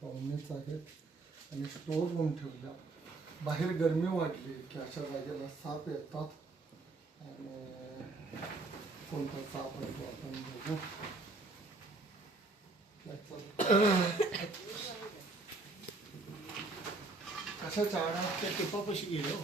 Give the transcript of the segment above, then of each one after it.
पाहुणेच आहेत आणि store room ठेवला. बाहेर गरमी वाढली की अशा जागेला साप येतात आणि कोणता साप येतो आपण बघू. कशा चाळा त्या टिपापाशी गेलो.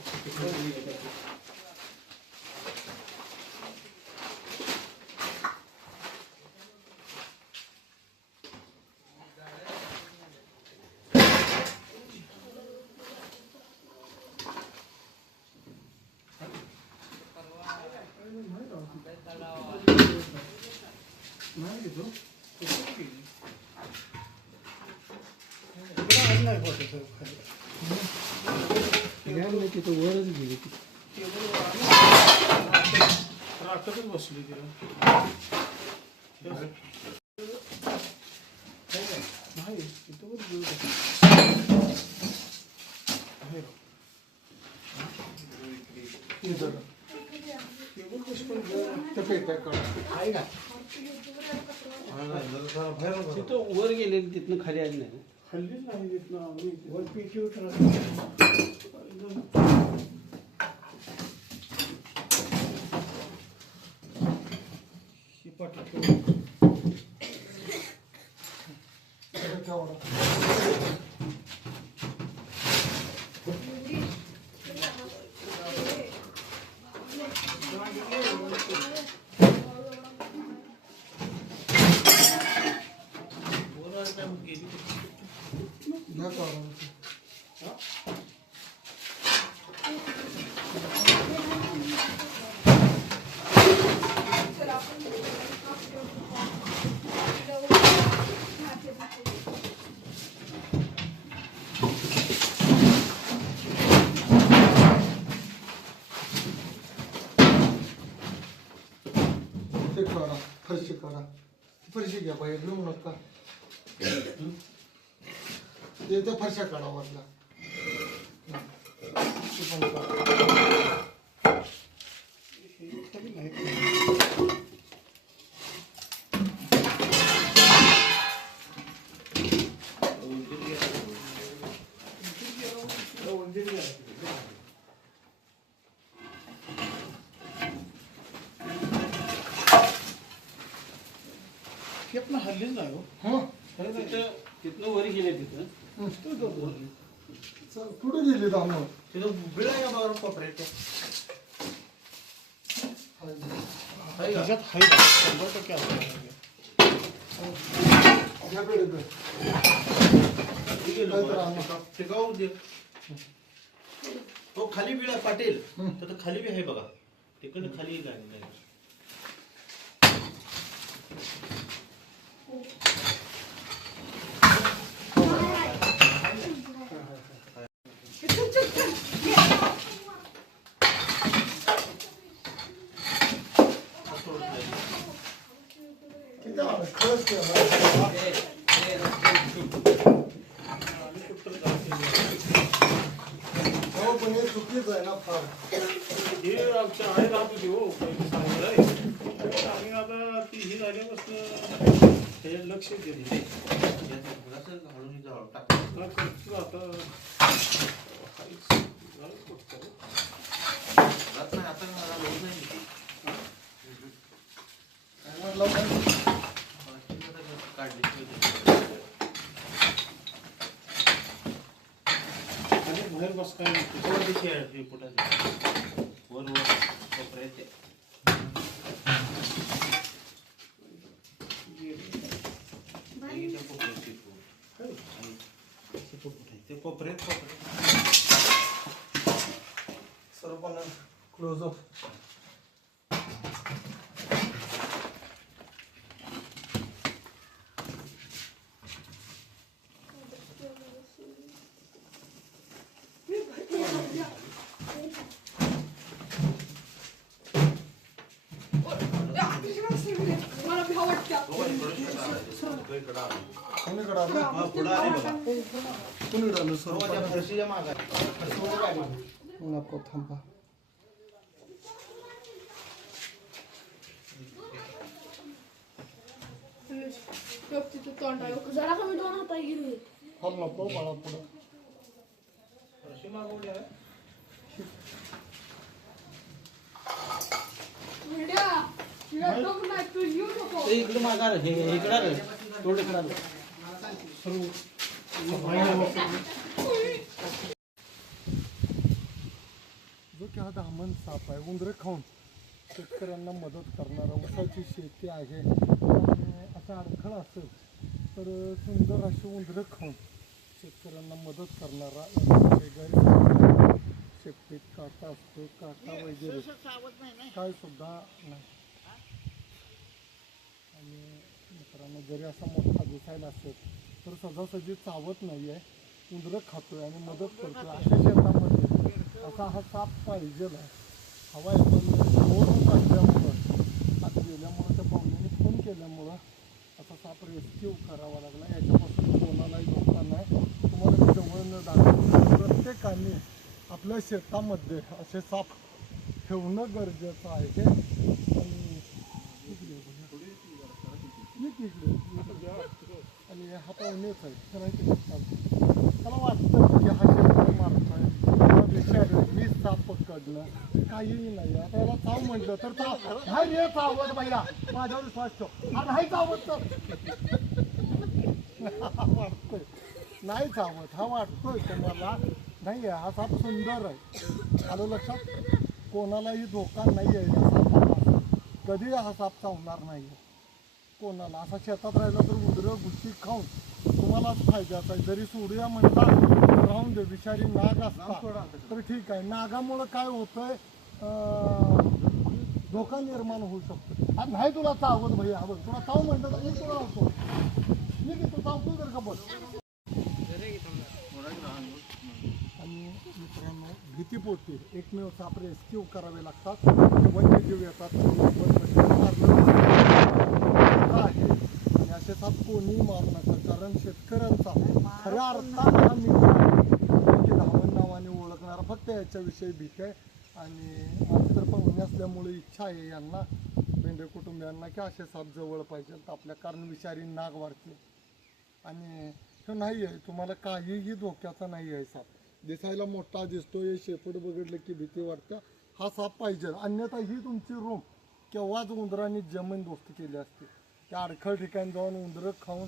तिथं वरच गेली राखतच बसली तिला नाही तिथं वर गेले तिथनं खाली आली नाही. खाल्लीच नाही तिथनं आम्ही वर पेटी फरशी करा. फरशी घ्या बाहेर घेऊ नका. ते फरशा काढा वरला. आपलं हल्लीच नाही हो. तिथनं वरी गेले. तिथं कुठे गेली दामो तिथं बिळा या बघा कोपऱ्यात त्याच्यात हाय 100% टिकाऊ दे. हो खाली बिळा पाटील तर खाली बी आहे बघा. तिकडे खाली गाडी नाही. चुकीच आहे ना फार. हे आमच्या आहे राहत होती हो आम्ही आता ती ही झाल्यापासून त्याच्यात लक्ष दिले. बाहेर बस काय वर कोपऱ्यात कोपऱ्यात सर्व पण क्लोज अप. मला भाव वाटतं कोणीकडे आलं कोणीकडे आलं सर नको थांबा जरा कमी दोन हात गिरवी हल नको बाळा पुढं इकडे मागा इकडे थोडे जो की हा दामन साप आहे उंदरे खाऊन शेतकऱ्यांना मदत करणारा ऊसाची शेती आहे आणि असा अडखळ असेल तर सुंदर अशी उंदरे खाऊन शेतकऱ्यांना मदत करणारा शेपटीत काटा असतो काटा वगैरे काय सुद्धा नाही आणि मित्रांनो जरी असा मोठा दिसायला असेल तर सहजासहजी चावत नाही आहे उंदरं खातोय आणि मदत करतोय अशा शेतामध्ये असा हा साप पाहिजे हवा आहे पण ओढून असल्यामुळं आता गेल्यामुळं त्या पाहुण्याने फोन केल्यामुळं असा साप रेस्क्यू करावा लागला याच्यापासून कोणालाही धोका नाही तुम्हाला मी जवळनं दाखवतो प्रत्येकाने आपल्या शेतामध्ये असे साप ठेवणं गरजेचं आहे आणि हा पाहुणेच आहे त्याला वाटतं की हा शेतात मारतोय मी साप पकडणं काहीही नाही आता याला चाव म्हटलं तर चाव नाही हे चावत बाईला माझ्यावर विश्वास ठेव हा नाही चावत तर वाटतोय नाही चावत हा वाटतोय तुम्हाला नाही आहे हा साप सुंदर आहे आलं लक्षात कोणालाही धोका नाही आहे या सापाला कधी हा साप चावणार नाही कोणाला असा शेतात राहिला तर उंदरं गुच्ची खाऊन तुम्हालाच फायद्याचा आहे जरी सोडूया म्हणता राहून दे बिचारी नाग असता तर ठीक आहे नागामुळं काय होतंय धोका निर्माण होऊ शकतो आणि नाही तुला चावत भैया बघ तुला चाव म्हणतं तर मी तुला होतो मी की तू चावतो तर का बघ आणि मित्रांनो भीतीपोटी एकमेव साप रेस्क्यू करावे लागतात वन्यजीव येतात आहे आणि असे साप कोणीही मारू नका कारण शेतकऱ्यांचा खऱ्या अर्थात हा मित्र आहे धावण नावाने ओळखणारा फक्त याच्याविषयी भीती आहे आणि माझी तर पाहुणे असल्यामुळे इच्छा आहे यांना भेंडे कुटुंबियांना की असे साप जवळ पाहिजेत आपल्या कारण विषारी नाग वाढते आणि तो नाही आहे तुम्हाला काहीही धोक्याचा नाही आहे साप दिसायला मोठा दिसतोय शेपूट बघितलं की भीती वाटतं हा साप पाहिजे अन्यथा ही तुमची रूम केव्हाच उंदरांनी जमीन दोस्त केली असते त्या अडखळ ठिकाणी जाऊन उंदरं खाऊन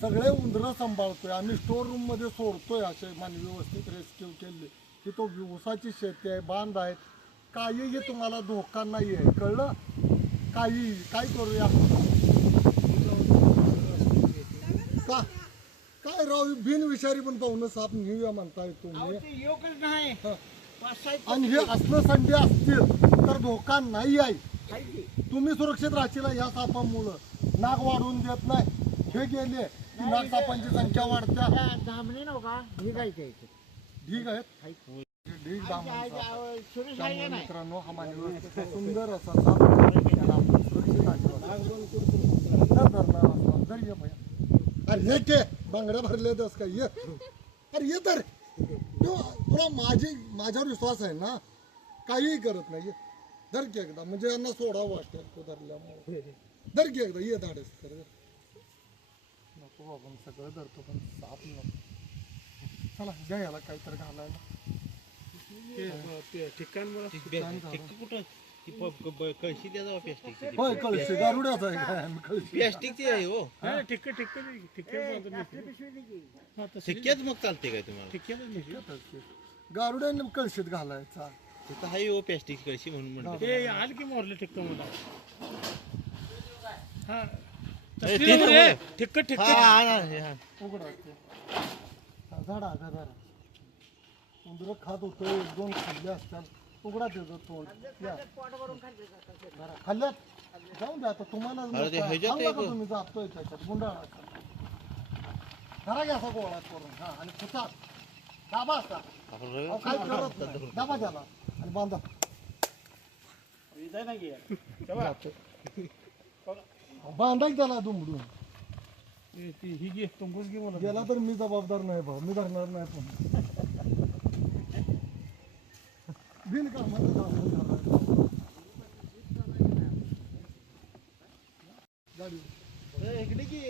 सगळे उंदरं सांभाळतोय आम्ही स्टोर रूम मध्ये सोडतोय असे मानवी व्यवस्थित रेस्क्यू केले की तो ऊसाची शेती आहे बांध आहेत काहीही तुम्हाला धोका नाही आहे कळलं काही काय करूया का काय राव बिनविषारी पण पाहुणं साप नेऊया म्हणताय तुम्ही आणि हे असलं संधी असतील तर धोका नाही आहे तुम्ही सुरक्षित राहशील या सापामुळं नाग वाढवून देत नाही हे गेले की नाग सापांची संख्या वाढत्या ढीग आहेत ढीग त्यामुळे मित्रांनो हा मानवी सुंदर असा साप सुरक्षित धरणार अरे हे के बांगड्या भरले दस काय ये अरे ये तर तुला माझ्यावर विश्वास आहे ना काहीही करत नाही धर की एकदा म्हणजे यांना सोडावं वाटतं तो धरल्यामुळे धर की एकदा ये धाडस कर नको बाबा सगळं धरतो पण साप नको चला घ्या याला काहीतरी घालायला कळशी द्या प्लॅस्टिक होय कळशी गारुड्याचा आहे काय कळशी प्लॅस्टिकची आहे हो ठिक्क्यात मग चालते काय तुम्हाला गारुड्याने कळशीत घालायचा तिथं आहे हो प्लॅस्टिक कळशी म्हणून म्हणतो आल की मोरले ठिक्क मला हा ठिक्क ठिक्क उघडा झाडा झाडा उंदरं खात होतं एक दोन खाल्ले असतात उघडा त्याचं तोंड खाल्ल्यात जाऊन द्या आता तुम्हाला तुम्ही जातोय त्याच्यात गुंडाळा धरा घ्या असा गोळा करून हा आणि खुचात दाबा असता काय करत नाही दाबा त्याला आणि बांधा बांधायचं त्याला दुमडून ही घे तुमकूच घे मला गेला तर मी जबाबदार नाही भाऊ मी धरणार नाही पण बिनकामाचं सामान धरणार. गाडी इकडे की